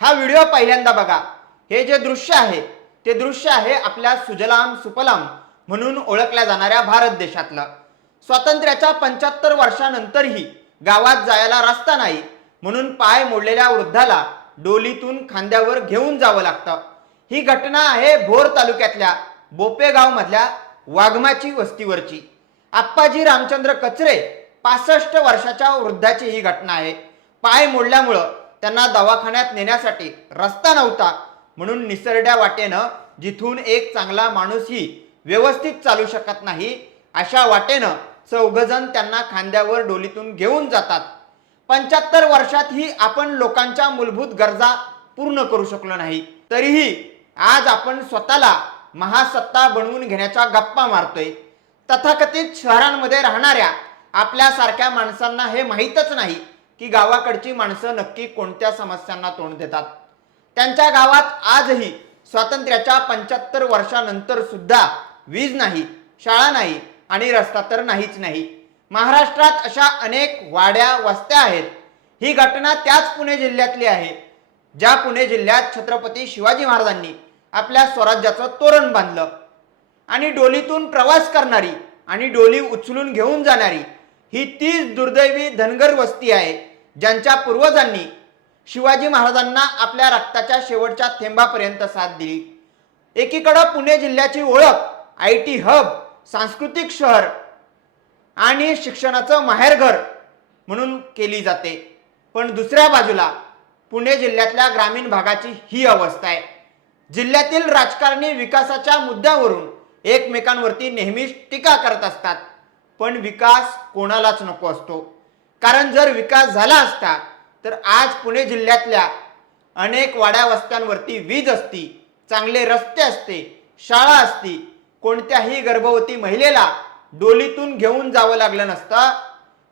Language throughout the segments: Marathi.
हा व्हिडिओ पहिल्यांदा बघा. हे जे दृश्य आहे ते दृश्य आहे आपल्या सुजलाम सुफलाम म्हणून ओळखल्या जाणाऱ्या भारत देशातलं. स्वातंत्र्याच्या पंच्याहत्तर वर्षानंतरही गावात जायला रस्ता नाही म्हणून पाय मोडलेल्या वृद्धाला डोलीतून खांद्यावर घेऊन जावं लागतं. ही घटना आहे भोर तालुक्यातल्या बोपेगाव मधल्या वाघमाची वस्तीवरची. आप्पाजी रामचंद्र कचरे पासष्ट वर्षाच्या वृद्धाची ही घटना आहे. पाय मोडल्यामुळं त्यांना दवाखान्यात नेण्यासाठी रस्ता नव्हता. म्हणून निसरड्या वाटेनं जिथून एक चांगला माणूसही व्यवस्थित चालू शकत नाही अशा वाटेनं चौघजण त्यांना खांद्यावर डोलीतून घेऊन जातात. पंच्याहत्तर वर्षातही आपण लोकांच्या मूलभूत गरजा पूर्ण करू शकलो नाही. तरीही आज आपण स्वतःला महासत्ता बनवून घेण्याच्या गप्पा मारतोय. तथाकथित शहरांमध्ये राहणाऱ्या आपल्यासारख्या माणसांना हे माहीतच नाही. की गावाकडची माणसं नक्की कोणत्या समस्यांना तोंड देतात? त्यांच्या गावात आजही स्वातंत्र्याच्या पंच्याहत्तर वर्षानंतर सुद्धा वीज नाही शाळा नाही आणि रस्ता तर नाहीच नाही. महाराष्ट्रात अशा अनेक वाड्या वस्त्या आहेत. ही घटना त्याच पुणे जिल्ह्यातली आहे ज्या पुणे जिल्ह्यात छत्रपती शिवाजी महाराजांनी आपल्या स्वराज्याचं तोरण बांधलं. आणि डोलीतून प्रवास करणारी आणि डोली उचलून घेऊन जाणारी ही तीच दुर्दैवी धनगर वस्ती आहे. ज्यांच्या पूर्वजांनी शिवाजी महाराजांना आपल्या रक्ताच्या शेवटच्या थेंबापर्यंत साथ दिली. एकीकडं पुणे जिल्ह्याची ओळख आय टी हब सांस्कृतिक शहर आणि शिक्षणाचं माहेरघर म्हणून केली जाते. पण दुसऱ्या बाजूला पुणे जिल्ह्यातल्या ग्रामीण भागाची ही अवस्था आहे. जिल्ह्यातील राजकारणी विकासाच्या मुद्द्यावरून एकमेकांवरती नेहमीच टीका करत असतात. पण विकास कोणालाच नको असतो. कारण जर विकास झाला असता तर आज पुणे जिल्ह्यातल्या अनेक वाड्या वस्त्यांवरती वीज असती चांगले रस्ते असते शाळा असती कोणत्याही गर्भवती महिलेला डोलीतून घेऊन जावं लागलं नसतं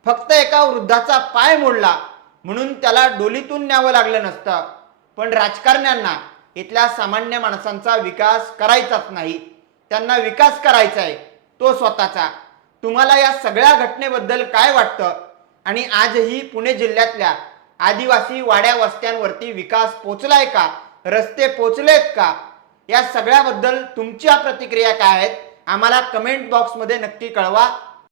फक्त एका वृद्धाचा पाय मोडला म्हणून त्याला डोलीतून न्यावं लागलं नसतं. पण राजकारण्यांना इथल्या सामान्य माणसांचा विकास करायचाच नाही. त्यांना विकास करायचा आहे तो स्वतःचा. तुम्हाला या सगळ्या घटनेबद्दल काय वाटतं? आणि आजही पुणे जिल्ह्यातल्या आदिवासी वाड्या वस्त्यांवरती विकास पोचलाय का? रस्ते पोचलेत का? या सगळ्याबद्दल तुमच्या प्रतिक्रिया काय आहेत? आम्हाला कमेंट बॉक्समध्ये नक्की कळवा.